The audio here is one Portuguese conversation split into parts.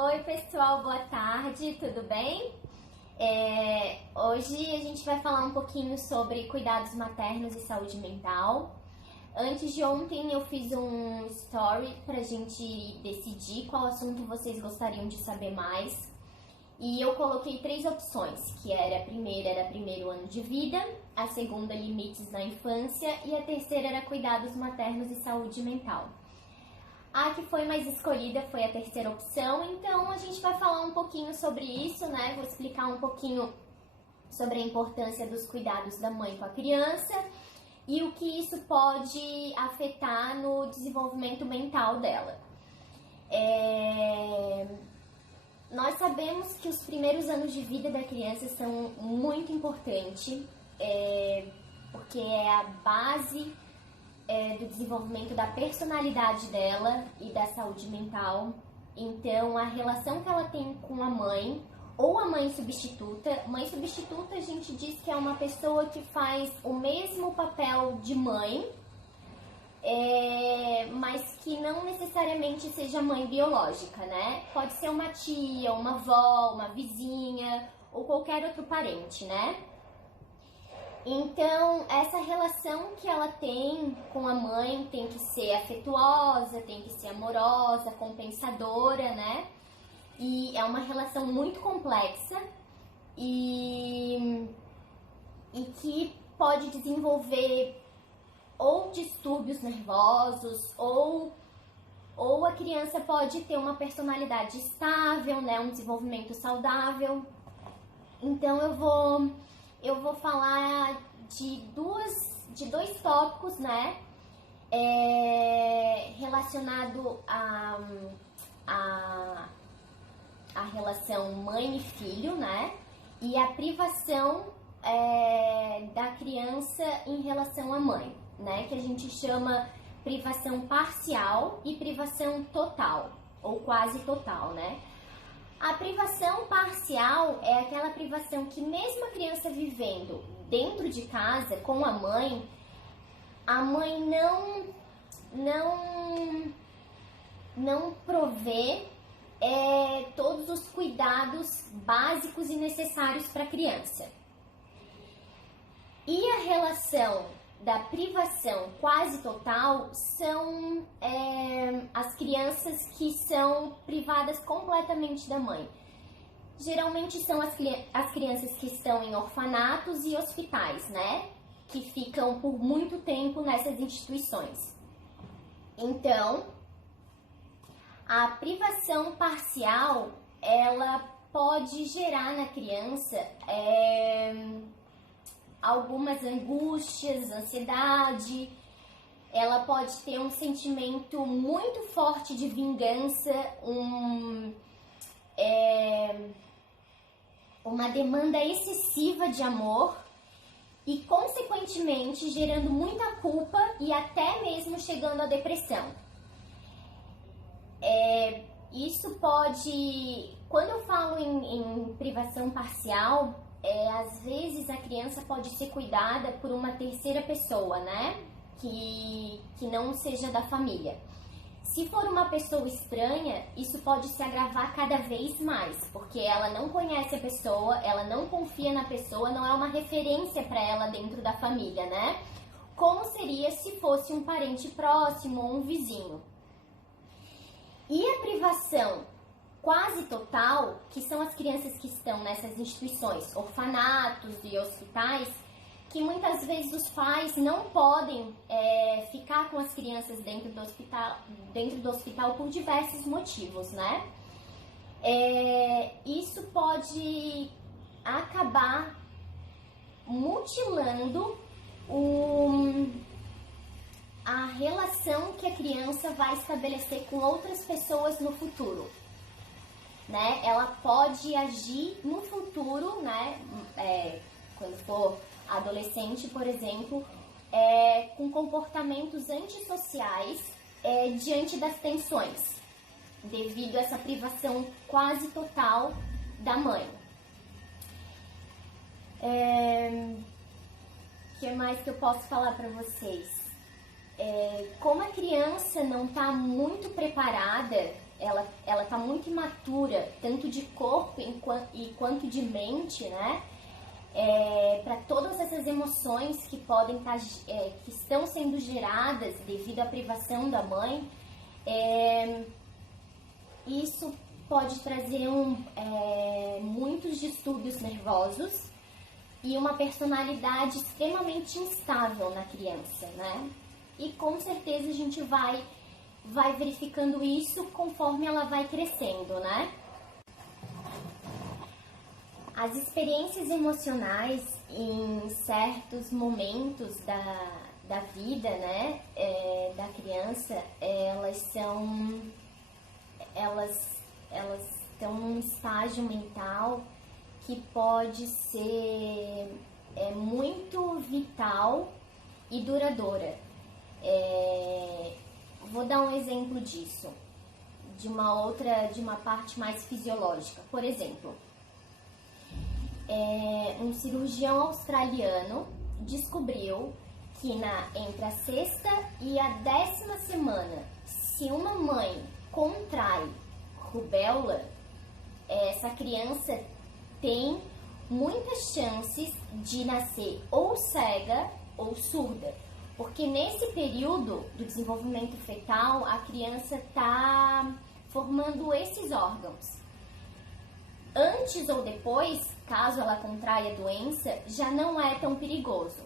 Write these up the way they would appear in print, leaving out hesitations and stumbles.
Oi pessoal, boa tarde, tudo bem? Hoje a gente vai falar um pouquinho sobre cuidados maternos e saúde mental. Antes de ontem eu fiz um story pra gente decidir qual assunto vocês gostariam de saber mais. E eu coloquei 3 opções, que a primeira era primeiro ano de vida, a segunda limites na infância e a terceira era cuidados maternos e saúde mental. A que foi mais escolhida foi a terceira opção, então a gente vai falar um pouquinho sobre isso, né? Vou explicar um pouquinho sobre a importância dos cuidados da mãe com a criança e o que isso pode afetar no desenvolvimento mental dela. Nós sabemos que os primeiros anos de vida da criança são muito importantes, porque é a base do desenvolvimento da personalidade dela e da saúde mental. Então, a relação que ela tem com a mãe ou a mãe substituta a gente diz que é uma pessoa que faz o mesmo papel de mãe, mas que não necessariamente seja mãe biológica, né? Pode ser uma tia, uma avó, uma vizinha ou qualquer outro parente, né? Então, essa relação que ela tem com a mãe tem que ser afetuosa, tem que ser amorosa, compensadora, né? E é uma relação muito complexa e que pode desenvolver ou distúrbios nervosos ou a criança pode ter uma personalidade estável, né? Um desenvolvimento saudável. Então, eu vou falar de dois tópicos, né, relacionado à relação mãe e filho, né, e a privação da criança em relação à mãe, né, que a gente chama privação parcial e privação total, ou quase total, né. A privação parcial é aquela privação que mesmo a criança vivendo dentro de casa com a mãe não provê todos os cuidados básicos e necessários para a criança. E a relação da privação quase total são as crianças que são privadas completamente da mãe. Geralmente são as crianças que estão em orfanatos e hospitais, né? Que ficam por muito tempo nessas instituições. Então, a privação parcial, ela pode gerar na criança algumas angústias, ansiedade, ela pode ter um sentimento muito forte de vingança, uma demanda excessiva de amor e, consequentemente, gerando muita culpa e até mesmo chegando à depressão. Isso pode, quando eu falo em privação parcial, às vezes a criança pode ser cuidada por uma terceira pessoa, né? Que não seja da família. Se for uma pessoa estranha, isso pode se agravar cada vez mais, porque ela não conhece a pessoa, ela não confia na pessoa, não é uma referência para ela dentro da família, né? Como seria se fosse um parente próximo ou um vizinho. E a privação quase total, que são as crianças que estão nessas instituições, orfanatos e hospitais, que muitas vezes os pais não podem ficar com as crianças dentro do hospital por diversos motivos, né? Isso pode acabar mutilando a relação que a criança vai estabelecer com outras pessoas no futuro, né? Ela pode agir no futuro, né? Quando for adolescente, por exemplo, com comportamentos antissociais diante das tensões, devido a essa privação quase total da mãe. O que mais que eu posso falar para vocês? Como a criança não está muito preparada ela tá muito imatura, tanto de corpo quanto de mente, né? Para todas essas emoções que podem que estão sendo geradas devido à privação da mãe, isso pode trazer muitos distúrbios nervosos e uma personalidade extremamente instável na criança, né? E com certeza a gente vai verificando isso conforme ela vai crescendo, né? As experiências emocionais em certos momentos da vida, né, da criança, elas estão num estágio mental que pode ser muito vital e duradoura. Vou dar um exemplo disso, de uma parte mais fisiológica. Por exemplo, um cirurgião australiano descobriu que entre a 6ª e a 10ª semana, se uma mãe contrai rubéola, essa criança tem muitas chances de nascer ou cega ou surda, porque nesse período do desenvolvimento fetal a criança está formando esses órgãos. Antes ou depois, caso ela contraia a doença, já não é tão perigoso.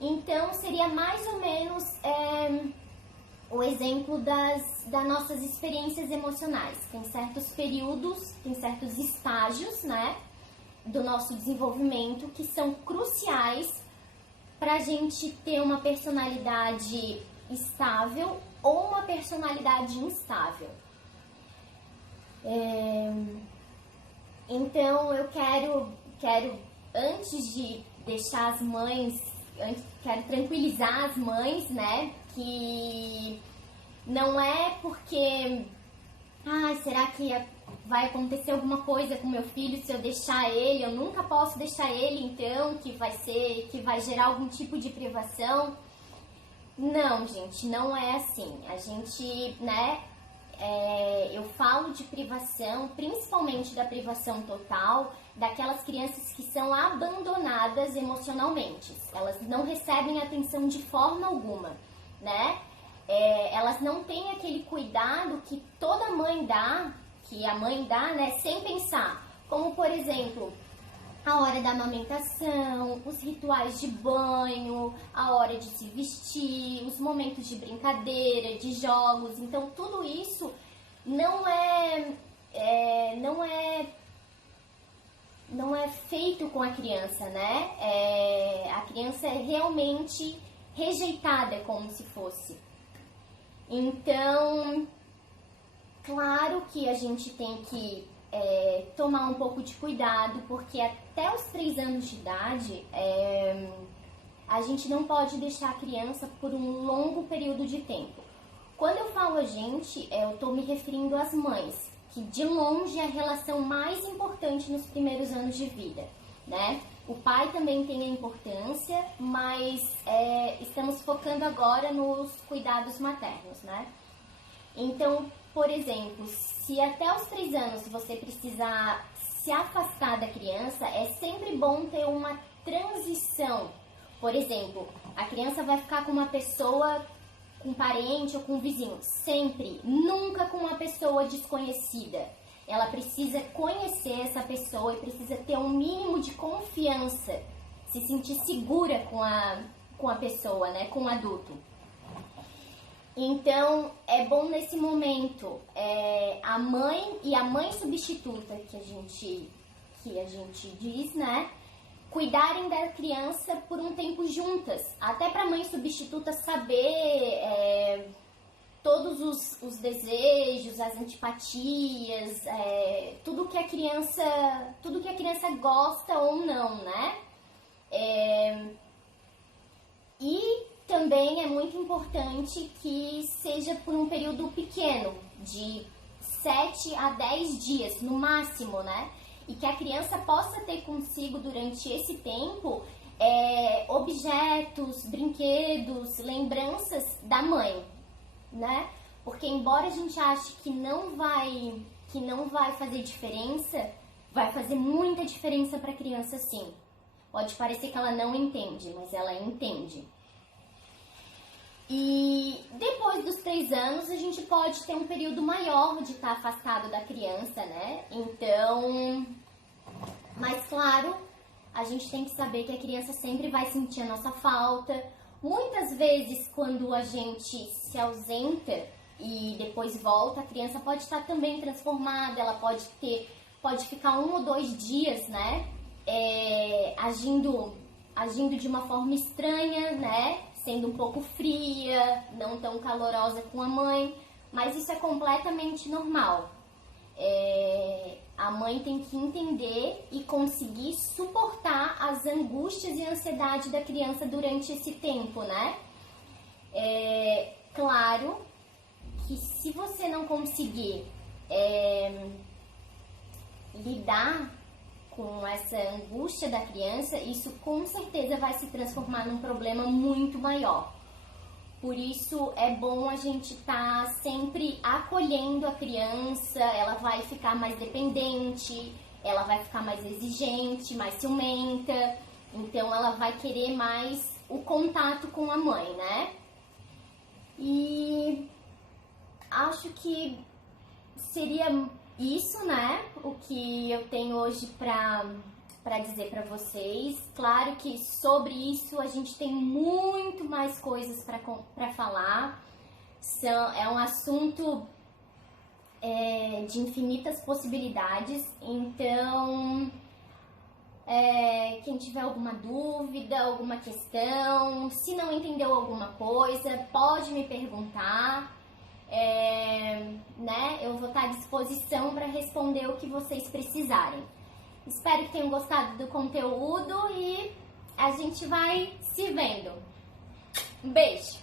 Então, seria mais ou menos o exemplo das nossas experiências emocionais. Tem certos períodos, tem certos estágios, né, do nosso desenvolvimento que são cruciais para a gente ter uma personalidade estável ou uma personalidade instável. Então, eu quero antes de deixar as mães, quero tranquilizar as mães, né, que não é porque, será que vai acontecer alguma coisa com meu filho se eu deixar ele, eu nunca posso deixar ele, então, que vai gerar algum tipo de privação. Não, gente, não é assim. A gente, né, eu falo de privação, principalmente da privação total, daquelas crianças que são abandonadas emocionalmente. Elas não recebem atenção de forma alguma, né? Elas não têm aquele cuidado que toda mãe dá, que a mãe dá, né, sem pensar. Como, por exemplo, a hora da amamentação, os rituais de banho, a hora de se vestir, os momentos de brincadeira, de jogos. Então, tudo isso não é feito com a criança, né? A criança é realmente rejeitada, como se fosse. Então, claro que a gente tem que tomar um pouco de cuidado, porque até os 3 anos de idade, a gente não pode deixar a criança por um longo período de tempo. Quando eu falo a gente, eu estou me referindo às mães, que de longe é a relação mais importante nos primeiros anos de vida, né? O pai também tem a importância, mas estamos focando agora nos cuidados maternos, né? Então, por exemplo, se até os 3 anos você precisar se afastar da criança, é sempre bom ter uma transição. Por exemplo, a criança vai ficar com uma pessoa, com um parente ou com um vizinho, sempre, nunca com uma pessoa desconhecida. Ela precisa conhecer essa pessoa e precisa ter um mínimo de confiança, se sentir segura com a pessoa, né, com o adulto. Então, é bom nesse momento a mãe e a mãe substituta, que a gente diz, né, cuidarem da criança por um tempo juntas, até para a mãe substituta saber todos os desejos, as antipatias, tudo que a criança gosta ou não, né? E também é muito importante que seja por um período pequeno, de 7 a 10 dias, no máximo, né? E que a criança possa ter consigo, durante esse tempo, objetos, brinquedos, lembranças da mãe, né? Porque embora a gente ache que não vai fazer diferença, vai fazer muita diferença para a criança sim. Pode parecer que ela não entende, mas ela entende. E depois dos 3 anos, a gente pode ter um período maior de estar afastado da criança, né? Então, mas claro, a gente tem que saber que a criança sempre vai sentir a nossa falta. Muitas vezes, quando a gente se ausenta e depois volta, a criança pode estar também transformada, ela pode ficar 1 ou 2 dias, né? Agindo de uma forma estranha, né? Sendo um pouco fria, não tão calorosa com a mãe, mas isso é completamente normal. A mãe tem que entender e conseguir suportar as angústias e ansiedade da criança durante esse tempo, né? Claro que se você não conseguir lidar com essa angústia da criança, isso com certeza vai se transformar num problema muito maior. Por isso é bom a gente estar sempre acolhendo a criança, ela vai ficar mais dependente, ela vai ficar mais exigente, mais ciumenta, então ela vai querer mais o contato com a mãe, né? E acho que seria isso, né? O que eu tenho hoje para dizer para vocês. Claro que sobre isso a gente tem muito mais coisas para falar. É um assunto de infinitas possibilidades. Então, quem tiver alguma dúvida, alguma questão, se não entendeu alguma coisa, pode me perguntar. Né? Eu vou estar à disposição para responder o que vocês precisarem. Espero que tenham gostado do conteúdo e a gente vai se vendo. Um beijo!